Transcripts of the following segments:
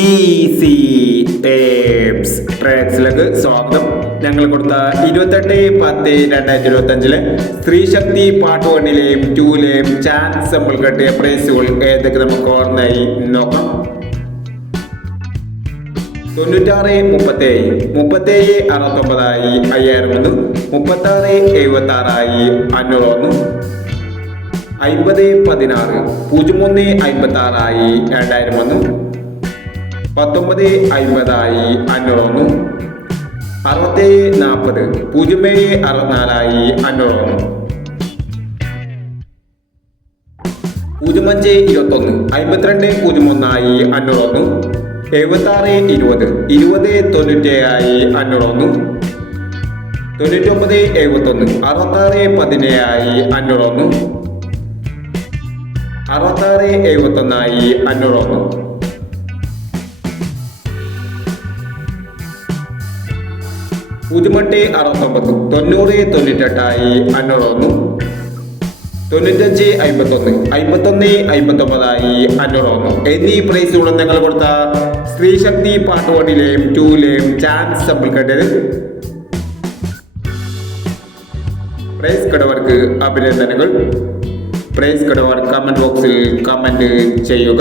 Easy tapes ട്രേഡ്സിലേക്ക് സ്വാഗതം. ഞങ്ങൾ കൊടുത്ത 28/10/2025 സ്ത്രീശക്തി പാർട്ട് 1ലെയും 2ലെയും ചാൻസ് നമ്മൾ കെട്ടിയ പ്രൈസുകൾ ഏതൊക്കെ നമുക്ക് ഓർമ്മയായി നോക്കാം. 96 37 69 5000 36 76 500 50 16 01 56 2001 19 50 500 60 07 64 500 05 21 52 01 500 76 20 20 97 500 99 71 66 17 500 66 71 500 68 69 90 98 500 95 51 51 59 500 എന്നീ പ്രൈസുകളും ഞങ്ങൾ കൊടുത്ത സ്ത്രീശക്തി പാർട്ട് 1ലെയും 2ലെയും ചാൻസ് നമ്മൾ കണ്ടത്. പ്രൈസ് കടവർക്ക് അഭിനന്ദനങ്ങൾ. പ്രൈസ് കടവർ കമന്റ് ബോക്സിൽ കമന്റ് ചെയ്യുക.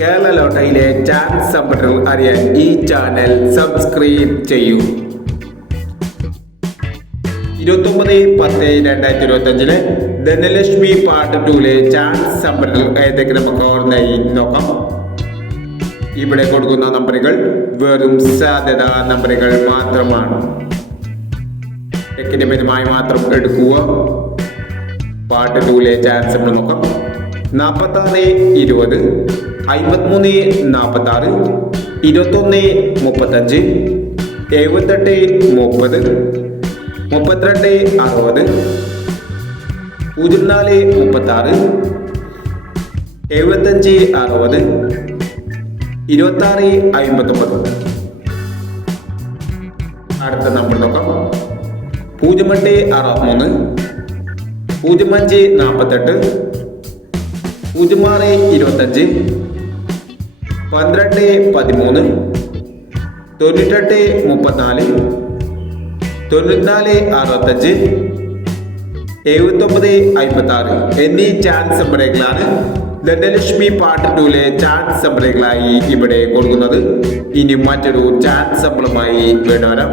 കേരള ലോട്ടറിയിലെ ചാൻസ് നമ്പറുകൾ അറിയാൻ ഈ ചാനൽ സബ്സ്ക്രൈബ് ചെയ്യൂ. 29/10/2025 ധനലക്ഷ്മി പാർട്ട് 2ലെ ചാൻസ് നമ്പറുകൾ ഏതൊക്കെ നമുക്ക് ഓർമ്മയായി നോക്കാം. ഇവിടെ കൊടുക്കുന്ന നമ്പറുകൾ വെറും സാധ്യതാ നമ്പറുകൾ മാത്രമാണ്. ടെക്നിക്കമായി മാത്രം എടുക്കുക. പാർട്ട് 2ലെ ചാൻസ് നമ്പർ നോക്കാം. 46 20 53 46 21 35 78 30 32 60 04 36 75 60 26 59. അടുത്ത നമ്പർ നോക്കാം. 08 63 05 48 06 25 12 13 98 34 94 65 79 56 എന്നീ ചാൻസ് നമ്പറുകളാണ് ധനലക്ഷ്മി പാർട്ട് 2ലെ ചാൻസ് നമ്പറുകളായി ഇവിടെ കൊടുക്കുന്നത്. ഇനി മറ്റൊരു ചാൻസ് നമ്പറുമായി വീണ്ടും വരാം.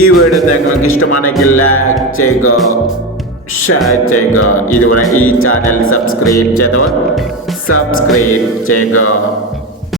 ഈ വീഡിയോ നിങ്ങൾക്ക് ഇഷ്ടമാണെങ്കിൽ ലൈക്ക് ചെയ്യുക, ഷെയർ ചെയ്യുക. ഇതുവരെ ഈ ചാനൽ സബ്സ്ക്രൈബ് ചെയ്തവർ സബ്സ്ക്രൈബ് ചെയ്യുക.